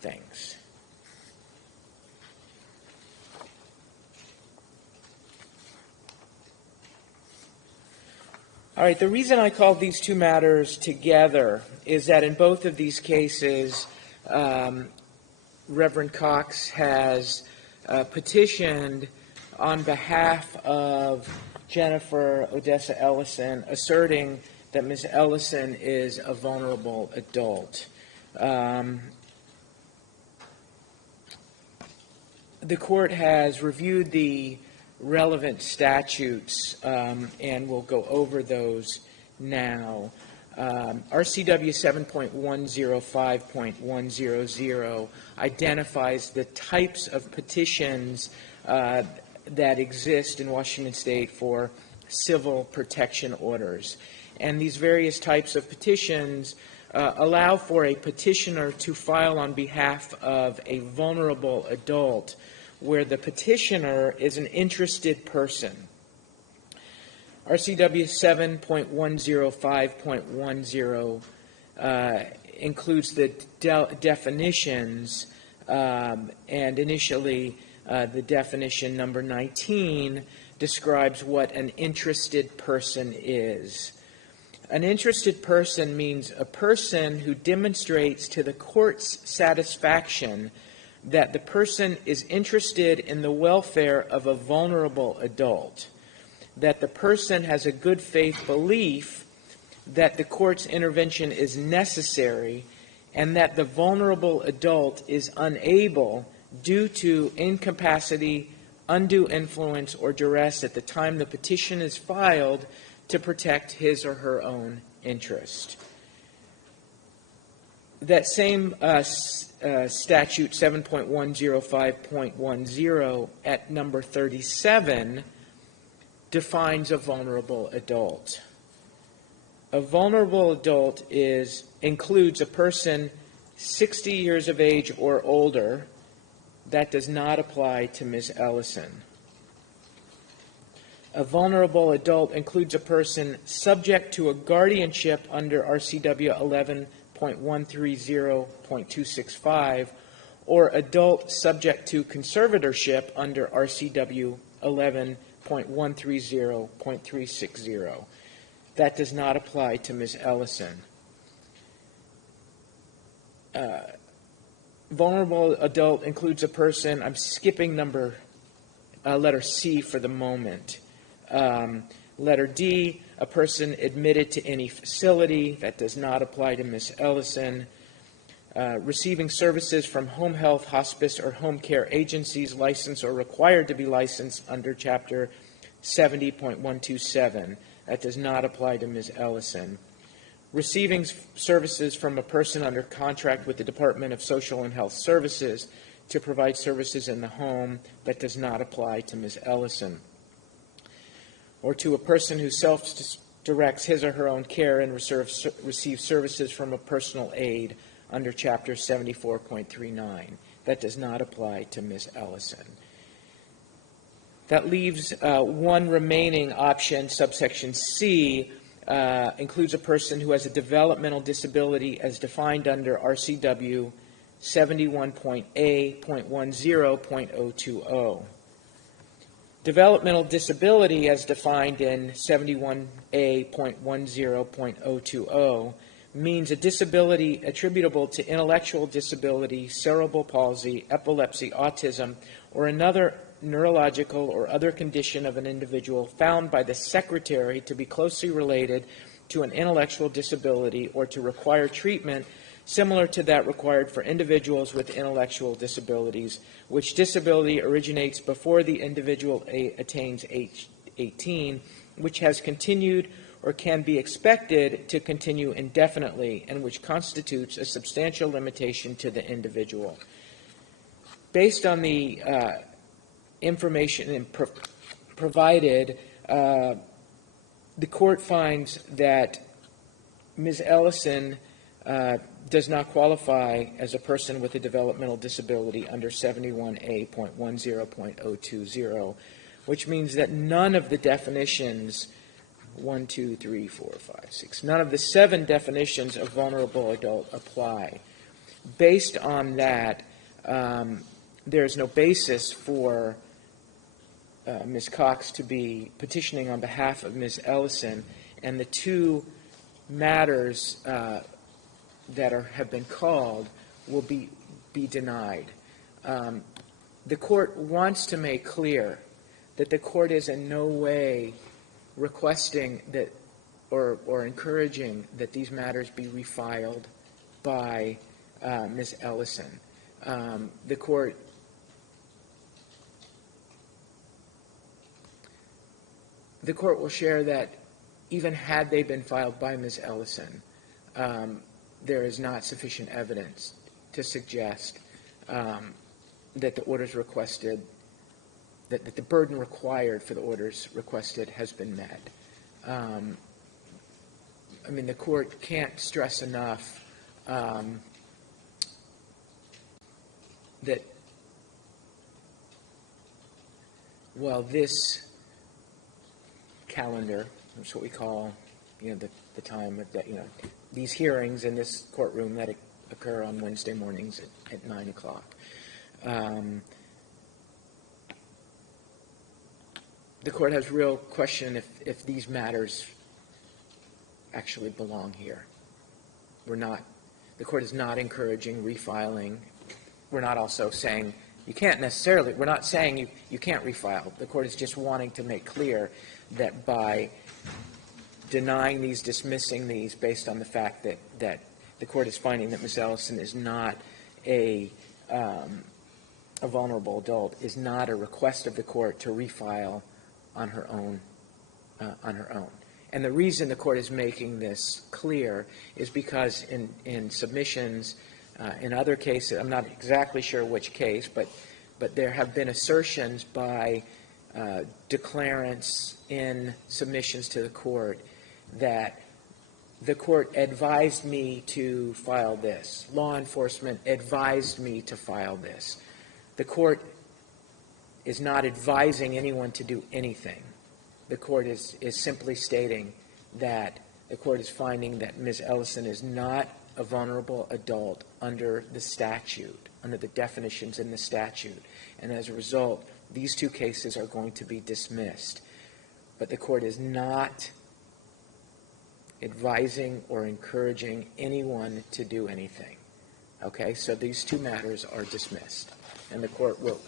things. All right, the reason I called these two matters together is that in both of these cases, Reverend Cox has petitioned on behalf of Jennifer Odessa Ellison, asserting that Ms. Ellison is a vulnerable adult. The court has reviewed the relevant statutes, and we'll go over those now. RCW 7.105.100 identifies the types of petitions that exist in Washington State for civil protection orders. And these various types of petitions allow for a petitioner to file on behalf of a vulnerable adult where the petitioner is an interested person. RCW 7.105.10 includes the definitions, and initially the definition number 19 describes what an interested person is. An interested person means a person who demonstrates to the court's satisfaction that the person is interested in the welfare of a vulnerable adult, that the person has a good faith belief that the court's intervention is necessary, and that the vulnerable adult is unable, due to incapacity, undue influence, or duress at the time the petition is filed, to protect his or her own interest. That same statute, 7.105.10, at number 37, defines a vulnerable adult. A vulnerable adult includes a person 60 years of age or older. That does not apply to Ms. Ellison. A vulnerable adult includes a person subject to a guardianship under RCW 11.130.265 or adult subject to conservatorship under RCW 11.130.360. That does not apply to Ms. Ellison. Vulnerable adult includes a person, I'm skipping letter C for the moment. Letter D, a person admitted to any facility. That does not apply to Ms. Ellison. Receiving services from home health, hospice, or home care agencies licensed or required to be licensed under Chapter 70.127. That does not apply to Ms. Ellison. Receiving services from a person under contract with the Department of Social and Health Services to provide services in the home. That does not apply to Ms. Ellison. Or to a person who self-directs his or her own care and receives services from a personal aid under Chapter 74.39. That does not apply to Ms. Ellison. That leaves one remaining option, subsection C, includes a person who has a developmental disability as defined under RCW 71.A.10.020. Developmental disability, as defined in 71A.10.020, means a disability attributable to intellectual disability, cerebral palsy, epilepsy, autism, or another neurological or other condition of an individual found by the Secretary to be closely related to an intellectual disability or to require treatment similar to that required for individuals with intellectual disabilities, which disability originates before the individual attains age 18, which has continued or can be expected to continue indefinitely, and which constitutes a substantial limitation to the individual. Based on the information provided, the court finds that Ms. Ellison does not qualify as a person with a developmental disability under 71A.10.020, which means that none of the definitions, 1, 2, 3, 4, 5, 6, none of the 7 definitions of vulnerable adult apply. Based on that, there's no basis for Ms. Cox to be petitioning on behalf of Ms. Ellison, and the two matters that have been called will be denied. The court wants to make clear that the court is in no way requesting that or encouraging that these matters be refiled by Ms. Ellison. The court will share that even had they been filed by Ms. Ellison, there is not sufficient evidence to suggest that the orders requested, that the burden required for the orders requested has been met. I mean, the court can't stress enough that while this calendar, that's what we call, the time of that, these hearings in this courtroom that occur on Wednesday mornings at 9 o'clock. The court has real question if these matters actually belong here. The court is not encouraging refiling. We're not also saying you can't necessarily, we're not saying you can't refile. The court is just wanting to make clear that by denying these, dismissing these based on the fact that the court is finding that Ms. Ellison is not a vulnerable adult, is not a request of the court to refile on her own. And the reason the court is making this clear is because in submissions, in other cases, I'm not exactly sure which case, but there have been assertions by declarants in submissions to the court that the court advised me to file this. Law enforcement advised me to file this. The court is not advising anyone to do anything. The court is simply stating that the court is finding that Ms. Ellison is not a vulnerable adult under the statute, under the definitions in the statute. And as a result, these two cases are going to be dismissed. But the court is not advising or encouraging anyone to do anything. Okay, so these two matters are dismissed. And the court will